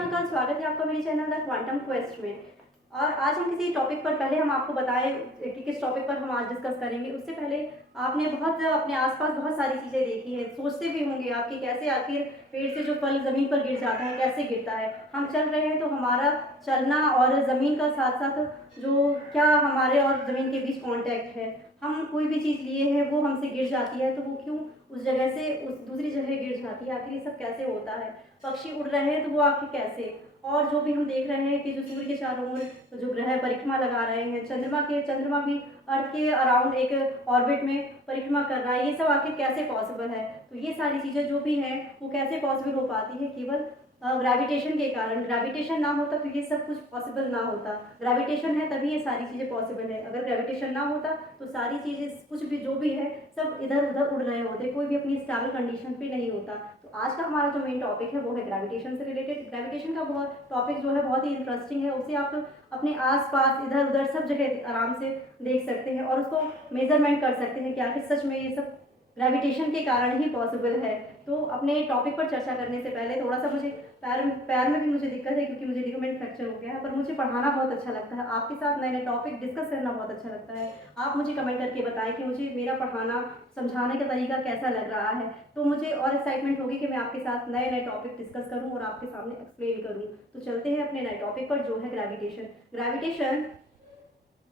Uncle, स्वागत है आपका मेरे चैनल द क्वांटम क्वेस्ट में। और आज हम किसी टॉपिक पर, पहले हम आपको बताएं कि किस टॉपिक पर हम आज डिस्कस करेंगे। उससे पहले आपने अपने आसपास बहुत सारी चीज़ें देखी हैं, सोचते भी होंगे आप कि कैसे आखिर पेड़ से जो फल ज़मीन पर गिर जाता है कैसे गिरता है। हम चल रहे हैं तो हमारा चलना और ज़मीन का साथ साथ जो क्या हमारे और ज़मीन के बीच कॉन्टैक्ट है, हम कोई भी चीज़ लिए हैं वो हमसे गिर जाती है तो वो क्यों उस जगह से उस दूसरी जगह गिर जाती है, आखिर ये सब कैसे होता है। पक्षी उड़ रहे हैं तो वो आखिर कैसे, और जो भी हम देख रहे हैं कि जो सूर्य के चारों ओर जो ग्रह परिक्रमा लगा रहे हैं, चंद्रमा भी अर्थ के अराउंड एक ऑर्बिट में परिक्रमा कर रहा है, ये सब आखिर कैसे पॉसिबल है। तो ये सारी चीज़ें जो भी हैं वो कैसे पॉसिबल हो पाती है, केवल ग्रेविटेशन के कारण। ग्रेविटेशन ना होता तो ये सब कुछ पॉसिबल ना होता। ग्रेविटेशन है तभी ये सारी चीज़ें पॉसिबल है। अगर ग्रेविटेशन ना होता तो सारी चीज़ें कुछ भी जो भी है सब इधर उधर उड़ रहे होते, कोई भी अपनी स्टेबल कंडीशन पे नहीं होता। तो आज का हमारा जो मेन टॉपिक है वो है ग्रेविटेशन से रिलेटेड। ग्रेविटेशन का बहुत टॉपिक जो है बहुत ही इंटरेस्टिंग है, उसे आप अपने आसपास इधर उधर सब जगह आराम से देख सकते हैं और उसको मेजरमेंट कर सकते हैं कि आखिर सच में ये सब ग्रेविटेशन के कारण ही पॉसिबल है। तो अपने टॉपिक पर चर्चा करने से पहले थोड़ा सा मुझे पैर में भी मुझे दिक्कत है, क्योंकि मुझे लिगामेंट फ्रैक्चर हो गया है, पर मुझे पढ़ाना बहुत अच्छा लगता है, आपके साथ नए नए टॉपिक डिस्कस करना बहुत अच्छा लगता है। आप मुझे कमेंट करके बताएं कि मुझे मेरा पढ़ाना समझाने का तरीका कैसा लग रहा है, तो मुझे और एक्साइटमेंट होगी कि मैं आपके साथ नए नए टॉपिक डिस्कस करूँ और आपके सामने एक्सप्लेन करूँ। तो चलते हैं अपने नए टॉपिक पर जो है ग्रेविटेशन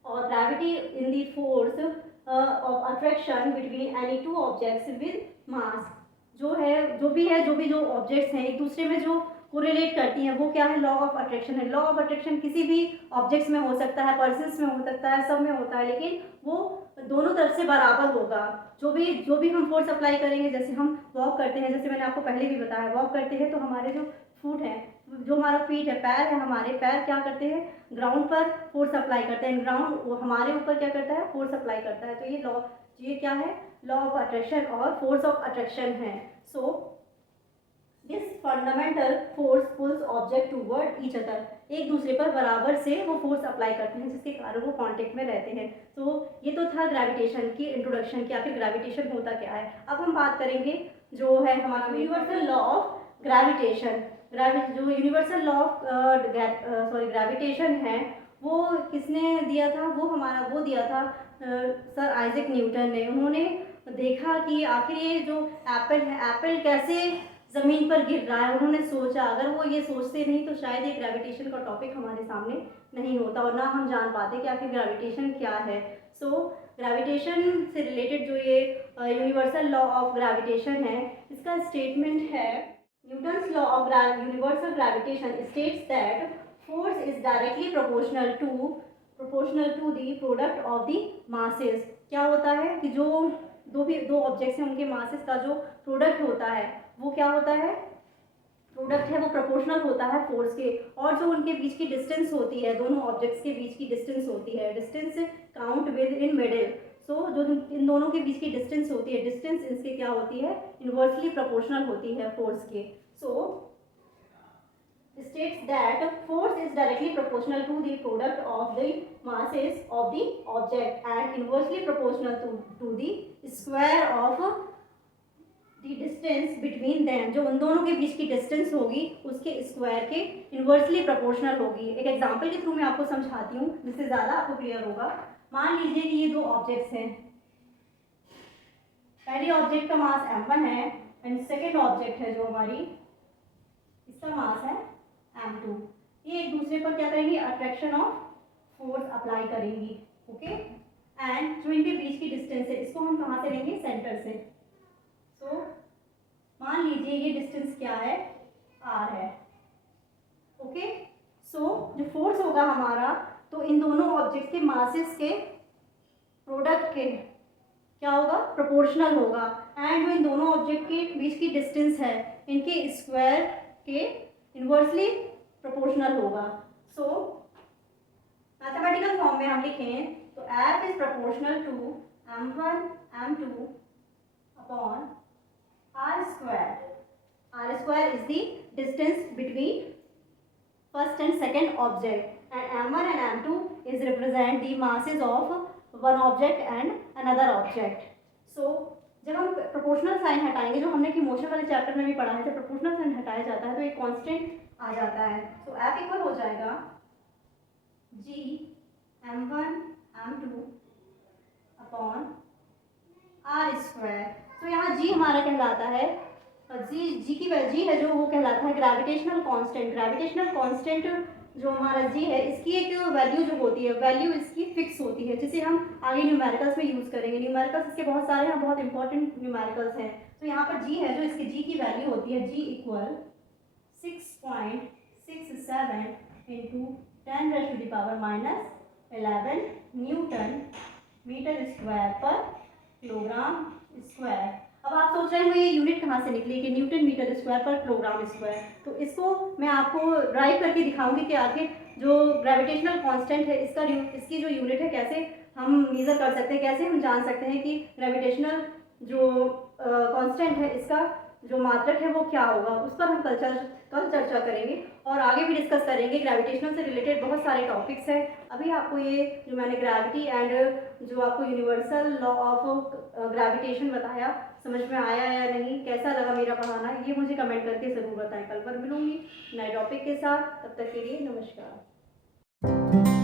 और gravity in the force of attraction between any two objects with mass. जो भी जो ऑब्जेक्ट्स हैं एक दूसरे में जो कोरिलेट करती हैं वो क्या है, लॉ ऑफ अट्रैक्शन है। लॉ ऑफ अट्रैक्शन किसी भी ऑब्जेक्ट्स में हो सकता है, पर्सन्स में हो सकता है, सब में होता है, लेकिन वो दोनों तरफ से बराबर होगा। जो भी हम फोर्स अप्लाई करेंगे, जैसे हम वॉक करते हैं, जैसे मैंने आपको पहले भी बताया, वॉक करते हैं तो हमारे जो फुट है, जो हमारा फीट है, पैर है, हमारे पैर क्या करते हैं, ग्राउंड पर फोर्स अप्लाई करते हैं, ग्राउंड हमारे ऊपर क्या करता है, फोर्स अप्लाई करता है। तो ये क्या है, लॉ ऑफ अट्रैक्शन और फोर्स ऑफ अट्रैक्शन है। So this fundamental force pulls object toward each other, एक दूसरे पर बराबर से वो फोर्स अप्लाई करते हैं जिसके कारण वो कांटेक्ट में रहते हैं। तो ये तो था ग्रेविटेशन की इंट्रोडक्शन कि आखिर ग्रेविटेशन होता क्या है। अब हम बात करेंगे जो है हमारा यूनिवर्सल लॉ ऑफ ग्रेविटेशन। जो यूनिवर्सल लॉ ऑफ ग्रेविटेशन है वो किसने दिया था, वो दिया था सर आइजैक न्यूटन ने। उन्होंने देखा कि आखिर ये जो एप्पल है, एप्पल कैसे ज़मीन पर गिर रहा है। उन्होंने सोचा, अगर वो ये सोचते नहीं तो शायद ये ग्रेविटेशन का टॉपिक हमारे सामने नहीं होता और ना हम जान पाते कि आखिर ग्रेविटेशन क्या है। सो ग्रेविटेशन से रिलेटेड जो ये यूनिवर्सल लॉ ऑफ ग्रेविटेशन है, इसका स्टेटमेंट है Newton's law of universal gravitation states that force is directly proportional to the product of the masses। क्या होता है कि जो दो ऑब्जेक्ट्स हैं उनके मासेस का जो प्रोडक्ट होता है वो क्या होता है, प्रोडक्ट है वो प्रोपोर्शनल होता है फोर्स के। और जो उनके बीच की डिस्टेंस होती है, दोनों ऑब्जेक्ट्स के बीच की डिस्टेंस होती है, distance count within middle. So जो इन दोनों के बीच की डिस्टेंस होती है, डिस्टेंस इसके क्या होती है, इनवर्सली प्रोपोर्शनल होती है फोर्स के। सो states that force is directly proportional to the product of the masses of the object and inversely proportional to the square of the distance between them। जो उन दोनों के बीच की डिस्टेंस होगी उसके स्क्वायर के इनवर्सली प्रोपोर्शनल होगी। एक एग्जांपल के थ्रू मैं आपको समझाती हूँ जिससे ज़्यादा आपको क्लियर होगा। मान लीजिए कि ये दो ऑब्जेक्ट्स हैं, पहली ऑब्जेक्ट का मास m1 है एंड सेकेंड ऑब्जेक्ट है जो हमारी, इसका मास है m2। ये एक दूसरे पर क्या करेंगी, अट्रैक्शन ऑफ फोर्स अप्लाई करेंगी। ओके, एंड जो इनके बीच की डिस्टेंस है इसको हम कहाँ से लेंगे, सेंटर से। सो मान लीजिए ये डिस्टेंस क्या है, r है। ओके, सो जो फोर्स होगा हमारा, तो इन दोनों ऑब्जेक्ट के मासेस के प्रोडक्ट के क्या होगा, प्रोपोर्शनल होगा। एंड जो इन दोनों ऑब्जेक्ट के बीच की डिस्टेंस है इनके स्क्वायर के इनवर्सली प्रोपोर्शनल होगा। सो मैथमेटिकल फॉर्म में हम लिखें तो F is proportional to m1 m2 upon r square is the distance between first and second object and m1 and m2 is represent the masses of one object and another object। so जब हम proportional sign हटाएंगे, जो हमने कि motion वाले chapter में भी पढ़ा है, जब प्रोपोर्शनल साइन हटाया जाता है तो एक कांस्टेंट आ जाता है। तो F इक्वल हो जाएगा G m1 m2 upon r square. तो यहाँ G हमारा कहलाता है जी है जो वो कहलाता है ग्रेविटेशनल कांस्टेंट। ग्रेविटेशनल कांस्टेंट जो हमारा जी है इसकी एक वैल्यू जो होती है, वैल्यू इसकी फिक्स होती है, जिसे हम आगे न्यूमेरिकल्स में यूज़ करेंगे। न्यूमेरिकल्स इसके बहुत सारे हैं, बहुत इंपॉर्टेंट न्यूमेरिकल्स हैं। तो यहाँ पर जी है जो इसकी जी की वैल्यू होती है G equal 6.67 into 10⁻⁻11 newton metre square पर किलोग्राम स्क्वायर। अब आप सोच रहे होंगे ये यूनिट कहाँ से निकली कि न्यूटन मीटर स्क्वायर पर किलोग्राम स्क्वायर। तो इसको मैं आपको ड्राइव करके दिखाऊंगी कि आखिर जो ग्रेविटेशनल कांस्टेंट है इसकी जो यूनिट है कैसे हम मेज़र कर सकते हैं, कैसे हम जान सकते हैं कि ग्रेविटेशनल जो कांस्टेंट है इसका जो मात्रक है वो क्या होगा। उस पर हम कल चर्चा करेंगे और आगे भी डिस्कस करेंगे। ग्रेविटेशनल से रिलेटेड बहुत सारे टॉपिक्स हैं। अभी आपको ये जो मैंने ग्रेविटी एंड जो आपको यूनिवर्सल लॉ ऑफ ग्रेविटेशन बताया समझ में आया या नहीं, कैसा लगा मेरा पढ़ाना, ये मुझे कमेंट करके ज़रूर बताएं। कल पर मिलूंगी नए टॉपिक के साथ, तब तक के लिए नमस्कार।